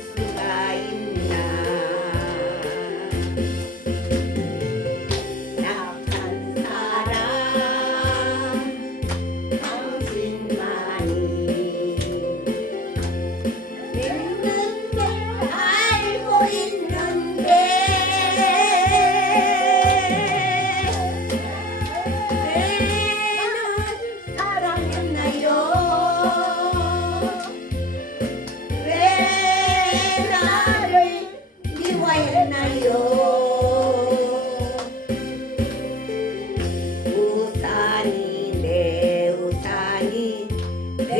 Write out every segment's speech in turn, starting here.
through.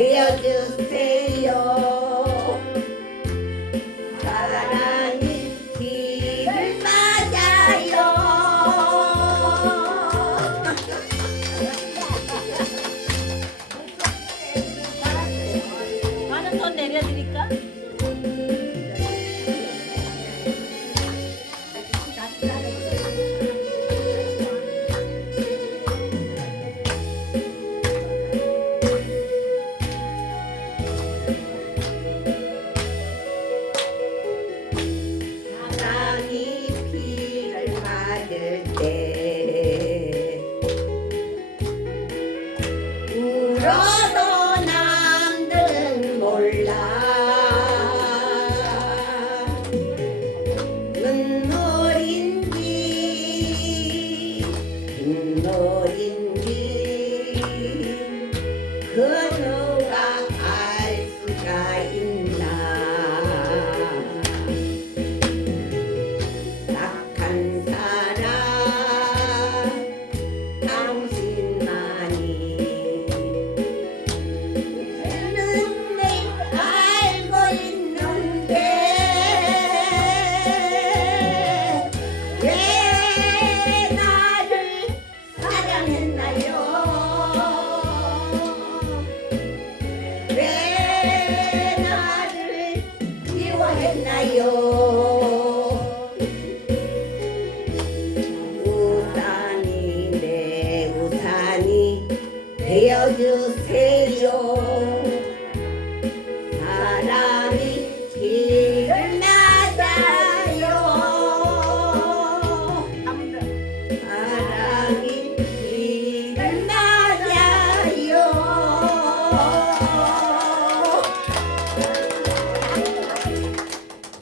내려주세요. 사랑이 길을 맞아요 많은 돈 내려드릴까? 그러도 남들은 몰라. 눈물인지 빗물인지 그저 우산이 내 우산이 되어주세요.